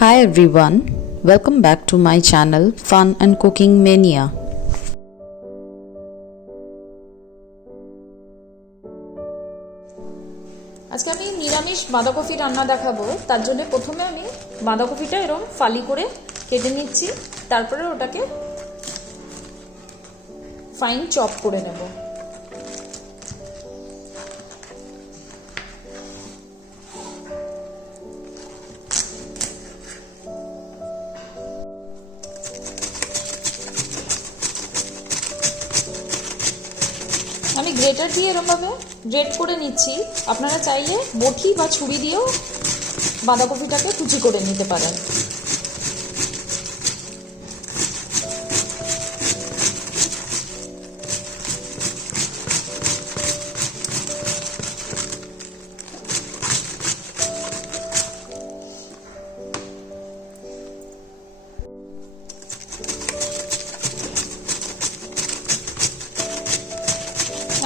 Hi everyone, welcome back to my channel Fun and Cooking Mania. আজকে আমি নিরামিষ বাঁধাকপি রান্না দেখাবো। তার জন্য প্রথমে আমি বাঁধাকপিটা এরকম ফালি করে কেটে নিচ্ছি, তারপরে ওটাকে ফাইন চপ করে নেব। আমি গ্রেটার দিয়ে এরকমভাবে গ্রেট করে নিচ্ছি। আপনারা চাইলে বটি বা ছুরি দিয়েও বাঁধাকপিটাকে কুচি করে নিতে পারেন।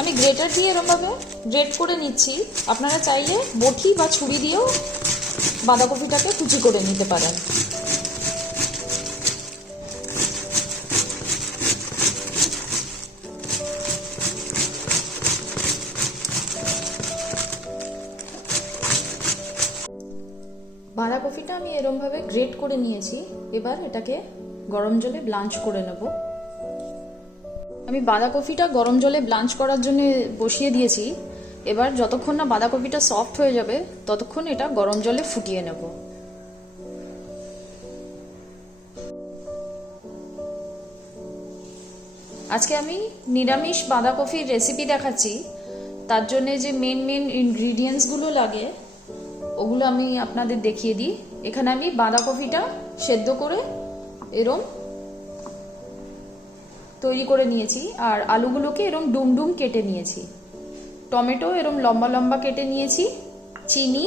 আমি গ্রেটার দিয়ে এরকমভাবে গ্রেট করে নিচ্ছি। আপনারা চাইলে বটি বা ছুরি দিয়েও বাঁধাকপিটাকে কুচি করে নিতে পারেন। বাঁধাকপিটা আমি এরকমভাবে গ্রেট করে নিয়েছি। এবার এটাকে গরম জলে ব্লাঞ্চ করে নেব। আমি বাঁধাকপিটা গরম জলে ব্লাঞ্চ করার জন্য বসিয়ে দিয়েছি। এবার যতক্ষণ না বাঁধাকপিটা সফট হয়ে যাবে ততক্ষণ এটা গরম জলে ফুটিয়ে নেব। আজকে আমি নিরামিষ বাঁধাকপির রেসিপি দেখাচ্ছি। তার জন্য যে মেন ইনগ্রিডিয়েন্টসগুলো লাগে ওগুলো আমি আপনাদের দেখিয়ে দিই। এখানে আমি বাঁধাকপিটা সেদ্ধ করে এরম তৈরি করে নিয়েছি, আর আলুগুলোকে এরম ডুম কেটে নিয়েছি। টমেটো এরম লম্বা লম্বা কেটে নিয়েছি। চিনি,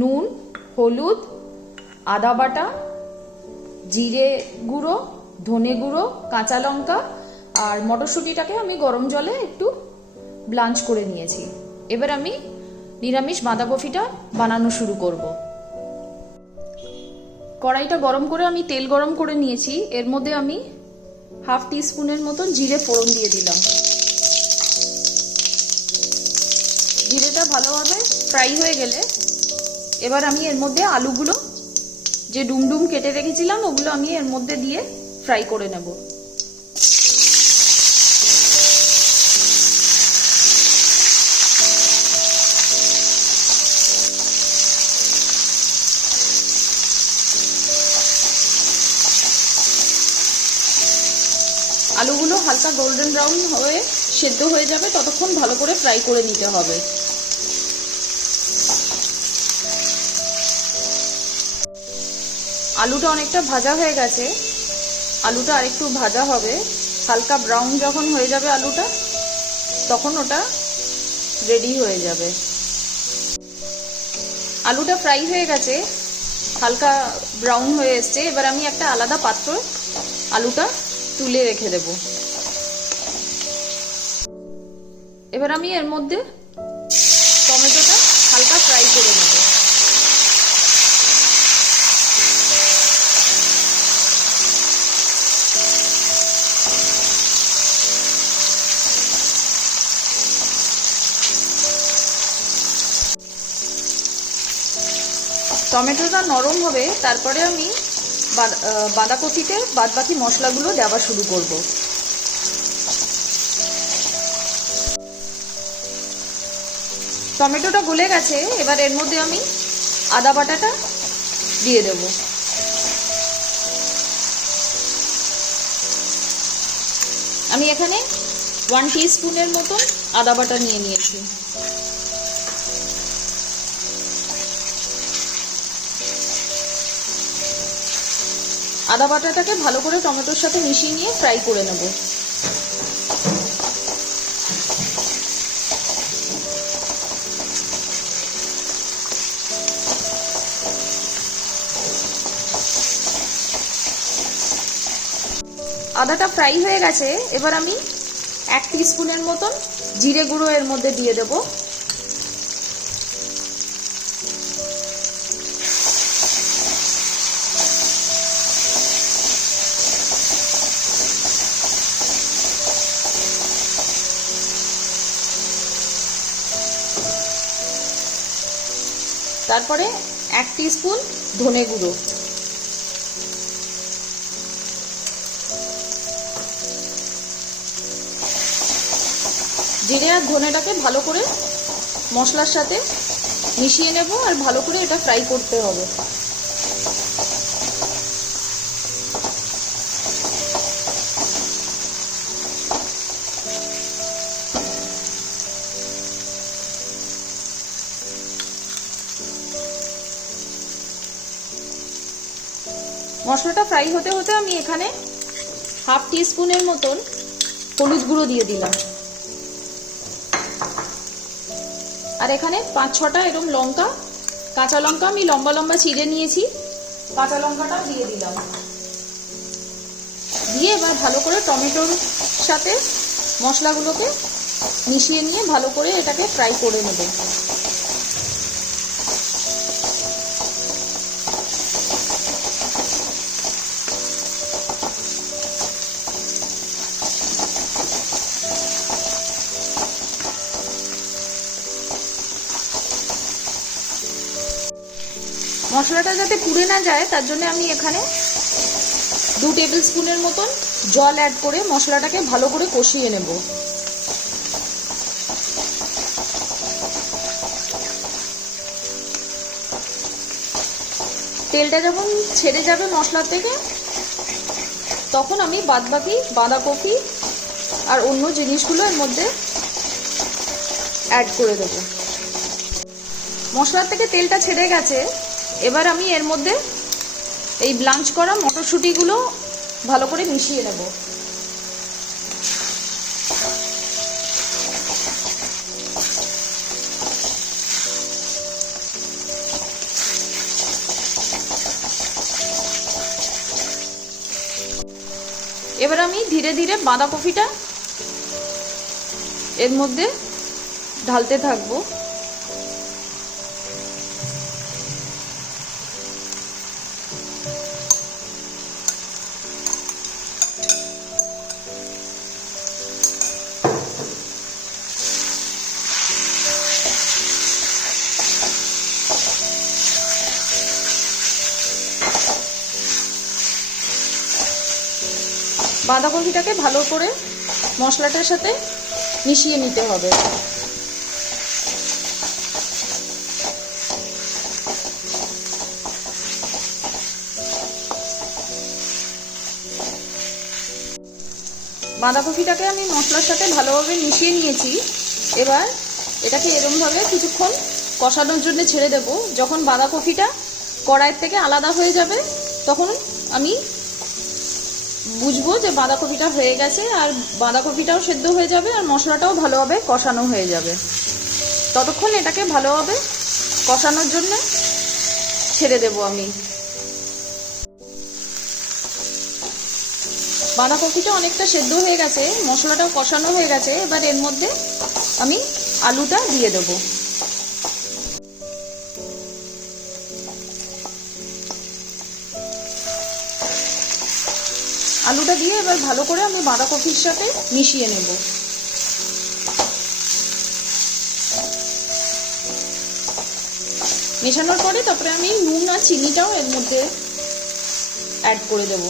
নুন, হলুদ, আদা বাটা, জিরে গুঁড়ো, ধনে গুঁড়ো, কাঁচা লঙ্কা আর মটরশুঁটিটাকে আমি গরম জলে একটু ব্লাঞ্চ করে নিয়েছি। এবার আমি নিরামিষ বাঁধাকপিটা বানানো শুরু করব। কড়াইটা গরম করে আমি তেল গরম করে নিয়েছি। এর মধ্যে আমি হাফ টিস্পুনের মতন জিরে ফোড়ন দিয়ে দিলাম। জিরেটা ভালোভাবে ফ্রাই হয়ে গেলে এবার আমি এর মধ্যে আলুগুলো যে ডুম কেটে রেখেছিলাম ওগুলো আমি এর মধ্যে দিয়ে ফ্রাই করে নেব। আলুগুলো হালকা গোল্ডেন ব্রাউন হয়ে সেদ্ধ হয়ে যাবে, ততক্ষণ ভালো করে ফ্রাই করে নিতে হবে। আলুটা অনেকটা ভাজা হয়ে গেছে। আলুটা আরেকটু ভাজা হবে। হালকা ব্রাউন যখন হয়ে যাবে আলুটা, তখন ওটা রেডি হয়ে যাবে। আলুটা ফ্রাই হয়ে গেছে, হালকা ব্রাউন হয়ে এসছে। এবার আমি একটা আলাদা পাত্রে আলুটা তুলে রেখে দেব। এবার আমি এর মধ্যে টমেটোটা হালকা ফ্রাই করে নেব। টমেটোটা নরম হবে, তারপরে আমি বাঁধাকপিতে বাদবাকি মশলাগুলো দেওয়া শুরু করব। টমেটোটা গলে গেছে। এবার এর মধ্যে আমি আদা বাটাটা দিয়ে দেব। আমি এখানে 1 টিস্পুনের মতন আদা বাটা নিয়ে নিয়েছি। আদা বাটাটাকে ভালো করে টমেটোর সাথে মিশিয়ে নিয়ে ফ্রাই করে নেব। আদাটা ফ্রাই হয়ে গেছে। এবার আমি 1 টিস্পুনের মতন জিরে গুঁড়ো এর মধ্যে দিয়ে দেব। তারপরে 1 টিস্পুন ধনে গুঁড়ো, জিরে আর ধনেটাকে ভালো করে মশলার সাথে মিশিয়ে নেব আর ভালো করে এটা ফ্রাই করতে হবে। মশলাটা ফ্রাই হতে হতে আমি এখানে 1/2 টিস্পুনের মতন হলুদ গুঁড়ো দিয়ে দিলাম। আর এখানে 5-6টা এরকম লঙ্কা, কাঁচা লঙ্কা আমি লম্বা লম্বা চিড়ে নিয়েছি, কাঁচা লঙ্কাটা দিয়ে দিলাম। দিয়ে এবার ভালো করে টমেটোর সাথে মশলাগুলোকে মিশিয়ে নিয়ে ভালো করে এটাকে ফ্রাই করে নেব। মশলাটা যাতে পুড়ে না যায় তার জন্য আমি এখানে 2 টেবিল স্পুনের মতন জল অ্যাড করে মশলাটাকে ভালো করে কষিয়ে নেব। তেলটা যখন ছেড়ে যাবে মশলা থেকে তখন আমি বাদবাকি বাঁধাকপি আর অন্য জিনিসগুলো এর মধ্যে অ্যাড করে দেব। মশলার থেকে তেলটা ছেড়ে গেছে, এবার আমি এর মধ্যে এই ব্লাঞ্চ করা মটরশুঁটিগুলো ভালো করে মিশিয়ে নেব। এবার আমি ধীরে ধীরে বাঁধাকপিটা এর মধ্যে ঢালতে থাকবো। বাঁধাকপিটাকে ভালো করে মশলাটার সাথে মিশিয়ে নিতে হবে। বাঁধাকপিটাকে আমি মশলার সাথে ভালোভাবে মিশিয়ে নিয়েছি। এবার এটাকে এরকমভাবে কিছুক্ষণ কষানোর জন্য ছেড়ে দেব। যখন বাঁধাকপিটা কড়াইয়ের থেকে আলাদা হয়ে যাবে তখন আমি বুঝবো যে বাঁধাকপিটা হয়ে গেছে, আর বাঁধাকপিটাও সেদ্ধ হয়ে যাবে আর মশলাটাও ভালোভাবে কষানো হয়ে যাবে। ততক্ষণ এটাকে ভালোভাবে কষানোর জন্য ছেড়ে দেব আমি। বাঁধাকপিটা অনেকটা সেদ্ধ হয়ে গেছে, মশলাটাও কষানো হয়ে গেছে। এবার এর মধ্যে আমি আলুটা দিয়ে দেবো। আলুটা দিয়ে এবার ভালো করে আমি বাঁধাকপির সাথে মিশিয়ে নেব। মেশানোর পরে তারপরে আমি নুন আর চিনিটাও এর মধ্যে অ্যাড করে দেব।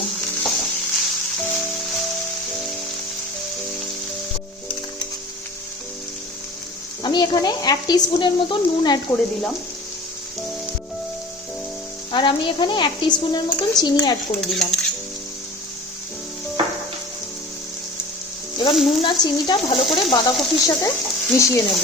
আমি এখানে 1 টিস্পুনের মতো নুন অ্যাড করে দিলাম, আর আমি এখানে 1 টিস্পুনের মতন চিনি অ্যাড করে দিলাম। এবার নুন আর চিনিটা ভালো করে বাঁধাকপির সাথে মিশিয়ে নেব।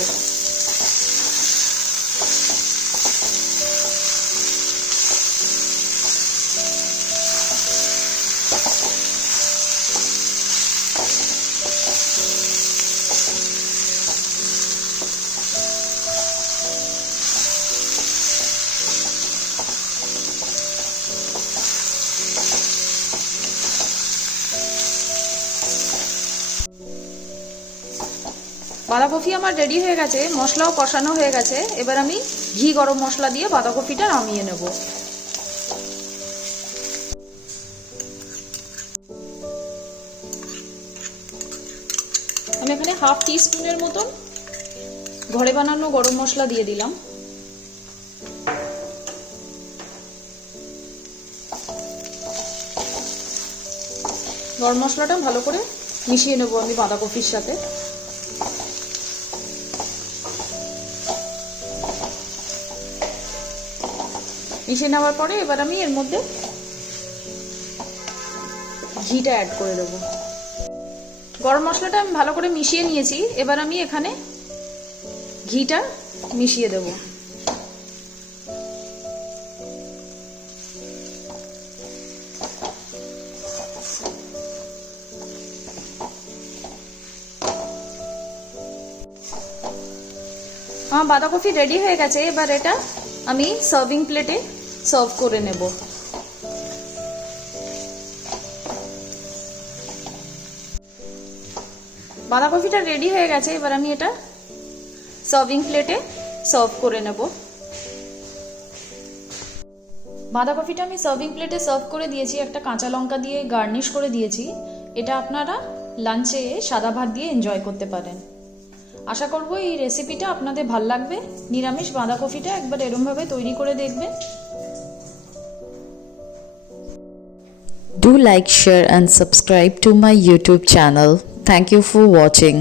বাঁধাকপি আমার রেডি হয়ে গেছে, মশলাও কষানো হয়ে গেছে। এবার আমি ঘি গরম মশলা দিয়ে বাঁধাকপিটা নামিয়ে নেব। আমি এখানে 1/2 টিস্পুনের মতন ঘরে বানানো গরম মশলা দিয়ে দিলাম। গরম মশলাটা ভালো করে মিশিয়ে নেবো আমি বাঁধাকপির সাথে। মিশিয়ে নেওয়ার পরে এবার আমি এর মধ্যে ঘিটা অ্যাড করে দেবো। গরম মশলাটা আমি ভালো করে মিশিয়ে নিয়েছি, এবার আমি এখানে ঘিটা মিশিয়ে দেবো। আমার বাঁধাকপি রেডি হয়ে গেছে, এবার এটা আমি সার্ভিং প্লেটে সার্ভ করে নেব। বাঁধাকপিটা রেডি হয়ে গেছে, এবার আমি এটা সার্ভিং প্লেটে সার্ভ করে নেব। বাঁধাকপিটা আমি সার্ভিং প্লেটে সার্ভ করে দিয়েছি, একটা কাঁচা লঙ্কা দিয়ে গার্নিশ করে দিয়েছি। এটা আপনারা লাঞ্চে সাদা ভাত দিয়ে এনজয় করতে পারেন। আশা করব এই রেসিপিটা আপনাদের ভাল লাগবে। নিরামিষ বাঁধাকপিটা একবার এরমভাবে তৈরি করে দেখবেন। Do like, share and subscribe to my YouTube channel. Thank you for watching.